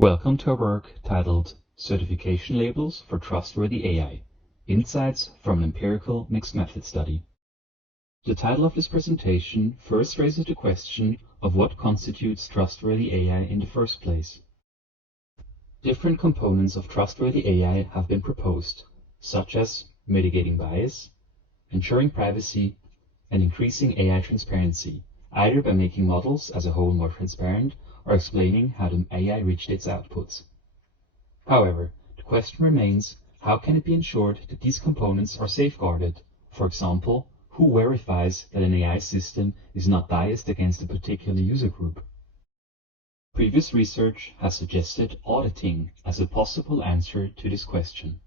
Welcome to our work titled Certification Labels for Trustworthy AI, Insights from an Empirical Mixed Method Study. The title of this presentation first raises the question of what constitutes trustworthy AI in the first place. Different components of trustworthy AI have been proposed, such as mitigating bias, ensuring privacy, and increasing AI transparency, either by making models as a whole more transparent or explaining how the AI reached its outputs. However, the question remains, how can it be ensured that these components are safeguarded? For example, who verifies that an AI system is not biased against a particular user group? Previous research has suggested auditing as a possible answer to this question.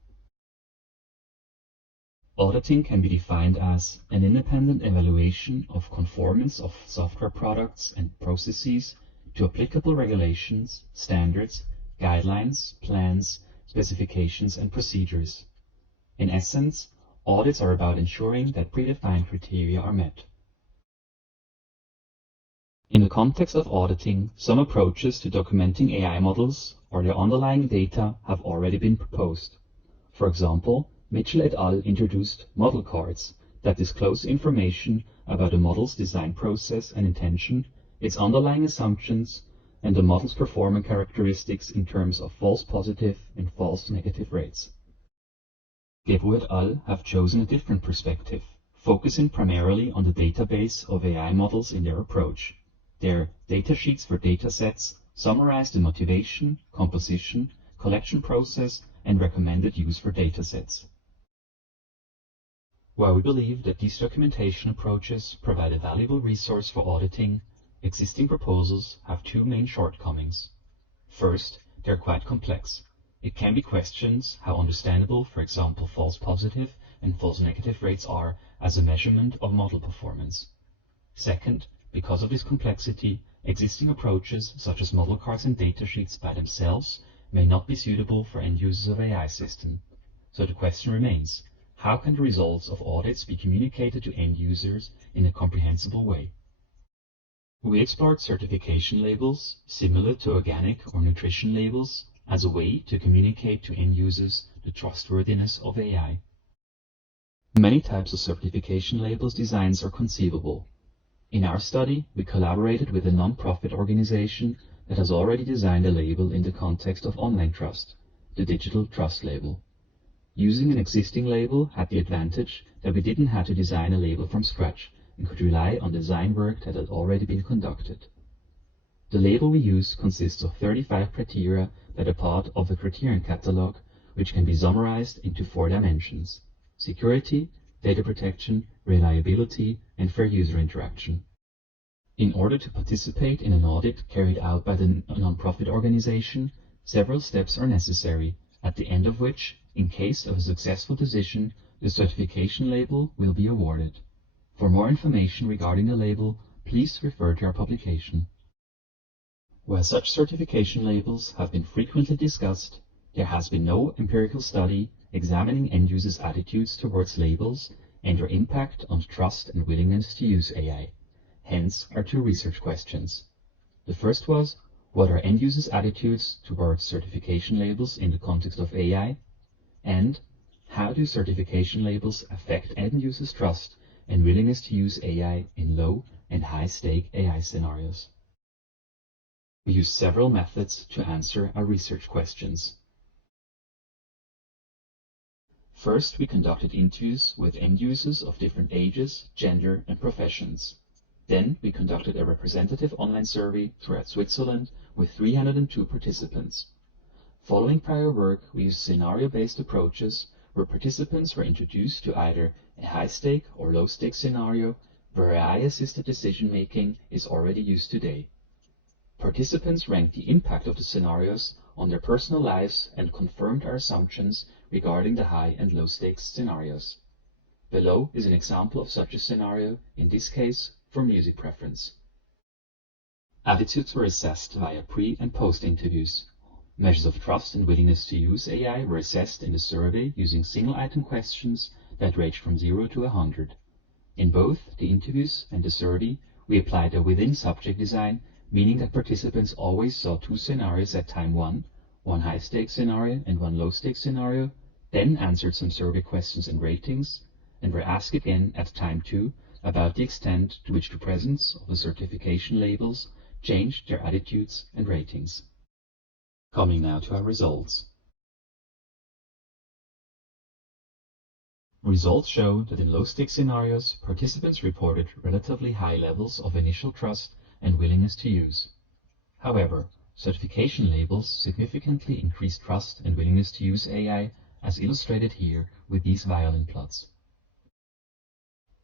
Auditing can be defined as an independent evaluation of conformance of software products and processes to applicable regulations, standards, guidelines, plans, specifications, and procedures. In essence, audits are about ensuring that predefined criteria are met. In the context of auditing, some approaches to documenting AI models or their underlying data have already been proposed. For example, Mitchell et al. Introduced model cards that disclose information about the model's design process and intention, its underlying assumptions, and the model's performance characteristics in terms of false positive and false negative rates. Gebru et al. Have chosen a different perspective, focusing primarily on the database of AI models in their approach. Their datasheets for datasets summarize the motivation, composition, collection process, and recommended use for datasets. While we believe that these documentation approaches provide a valuable resource for auditing, existing proposals have two main shortcomings. First, they are quite complex. It can be questioned how understandable, for example, false positive and false negative rates are as a measurement of model performance. Second, because of this complexity, existing approaches such as model cards and datasheets by themselves may not be suitable for end users of AI systems. So the question remains, how can the results of audits be communicated to end users in a comprehensible way? We explored certification labels, similar to organic or nutrition labels, as a way to communicate to end users the trustworthiness of AI. Many types of certification labels designs are conceivable. In our study, we collaborated with a non-profit organization that has already designed a label in the context of online trust, the Digital Trust Label. Using an existing label had the advantage that we didn't have to design a label from scratch and could rely on design work that had already been conducted. The label we use consists of 35 criteria that are part of a criterion catalog, which can be summarized into 4 dimensions: security, data protection, reliability, and fair user interaction. In order to participate in an audit carried out by the nonprofit organization, several steps are necessary, at the end of which, in case of a successful decision, the certification label will be awarded. For more information regarding the label, please refer to our publication. While such certification labels have been frequently discussed, there has been no empirical study examining end users' attitudes towards labels and their impact on trust and willingness to use AI. Hence our 2 research questions. The first was, what are end users' attitudes towards certification labels in the context of AI? And how do certification labels affect end users' trust and willingness to use AI in low and high-stake AI scenarios? We used several methods to answer our research questions. First, we conducted interviews with end users of different ages, gender, and professions. Then, we conducted a representative online survey throughout Switzerland with 302 participants. Following prior work, we used scenario-based approaches where participants were introduced to either a high-stake or low-stake scenario where AI-assisted decision-making is already used today. Participants ranked the impact of the scenarios on their personal lives and confirmed our assumptions regarding the high and low-stakes scenarios. Below is an example of such a scenario, in this case, for music preference. Attitudes were assessed via pre- and post-interviews. Measures of trust and willingness to use AI were assessed in the survey using single-item questions that ranged from 0 to 100. In both the interviews and the survey, we applied a within-subject design meaning that participants always saw two scenarios at time 1, one high-stakes scenario and one low-stakes scenario, then answered some survey questions and ratings, and were asked again at time 2 about the extent to which the presence of the certification labels changed their attitudes and ratings. Coming now to our results. Results show that in low-stakes scenarios, participants reported relatively high levels of initial trust and willingness to use. However, certification labels significantly increased trust and willingness to use AI, as illustrated here with these violin plots.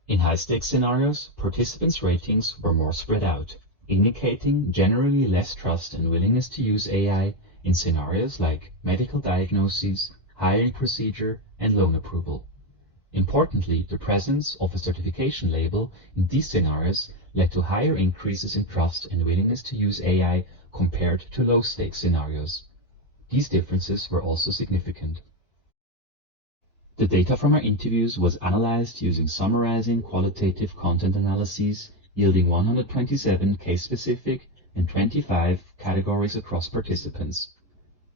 In high-stakes scenarios, participants' ratings were more spread out, indicating generally less trust and willingness to use AI in scenarios like medical diagnoses, hiring procedure, and loan approval. Importantly, the presence of a certification label in these scenarios led to higher increases in trust and willingness to use AI compared to low-stakes scenarios. These differences were also significant. The data from our interviews was analyzed using summarizing qualitative content analyses, yielding 127 case-specific and 25 categories across participants.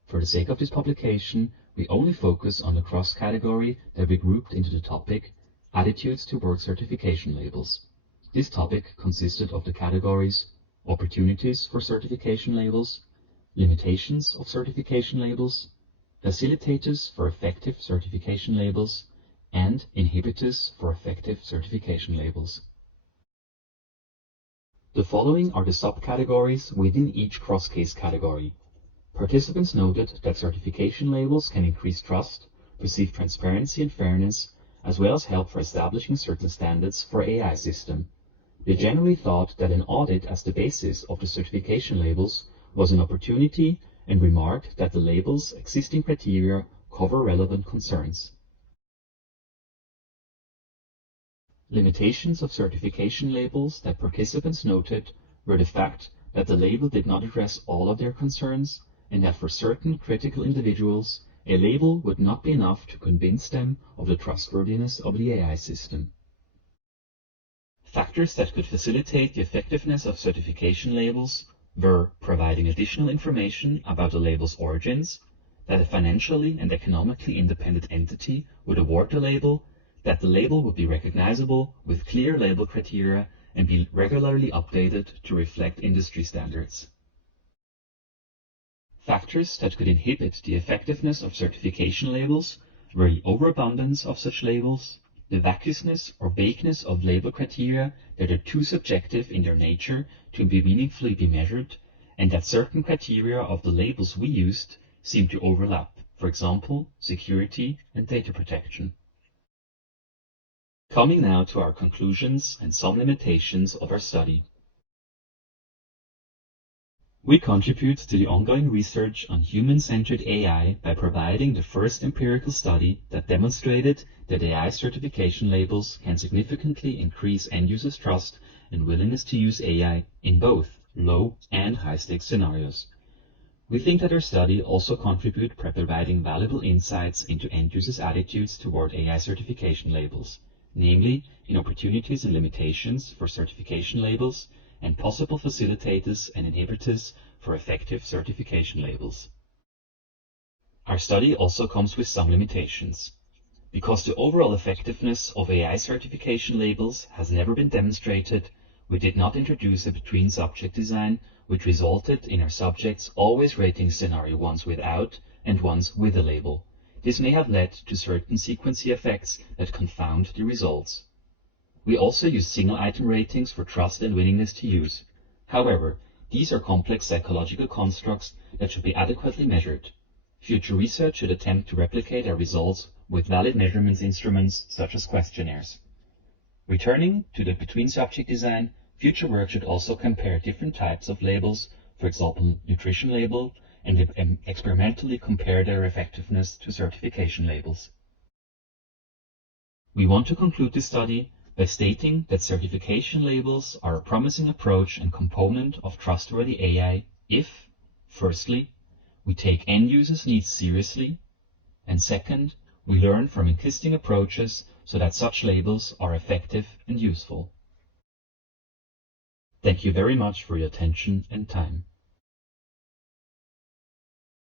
For the sake of this publication, we only focus on the cross-category that we grouped into the topic, Attitudes toward Certification Labels. This topic consisted of the categories Opportunities for Certification Labels, Limitations of Certification Labels, Facilitators for Effective Certification Labels, and Inhibitors for Effective Certification Labels. The following are the subcategories within each cross-case category. Participants noted that certification labels can increase trust, perceive transparency and fairness, as well as help for establishing certain standards for AI system. They generally thought that an audit as the basis of the certification labels was an opportunity and remarked that the labels' existing criteria cover relevant concerns. Limitations of certification labels that participants noted were the fact that the label did not address all of their concerns, and that for certain critical individuals, a label would not be enough to convince them of the trustworthiness of the AI system. Factors that could facilitate the effectiveness of certification labels were providing additional information about the label's origins, that a financially and economically independent entity would award the label, that the label would be recognizable with clear label criteria and be regularly updated to reflect industry standards. Factors that could inhibit the effectiveness of certification labels were the overabundance of such labels, the vacuousness or vagueness of label criteria that are too subjective in their nature to be meaningfully be measured, and that certain criteria of the labels we used seem to overlap, for example, security and data protection. Coming now to our conclusions and some limitations of our study. We contribute to the ongoing research on human-centered AI by providing the first empirical study that demonstrated that AI certification labels can significantly increase end-users' trust and willingness to use AI in both low and high-stakes scenarios. We think that our study also contributes by providing valuable insights into end-users' attitudes toward AI certification labels, namely in opportunities and limitations for certification labels, and possible facilitators and inhibitors for effective certification labels. Our study also comes with some limitations. Because the overall effectiveness of AI certification labels has never been demonstrated, we did not introduce a between-subject design, which resulted in our subjects always rating scenario ones without and ones with a label. This may have led to certain sequencing effects that confound the results. We also use single-item ratings for trust and willingness to use. However, these are complex psychological constructs that should be adequately measured. Future research should attempt to replicate our results with valid measurements instruments such as questionnaires. Returning to the between-subject design, future work should also compare different types of labels, for example, nutrition label, and experimentally compare their effectiveness to certification labels. We want to conclude this study by stating that certification labels are a promising approach and component of trustworthy AI if, firstly, we take end users' needs seriously, and second, we learn from existing approaches so that such labels are effective and useful. Thank you very much for your attention and time.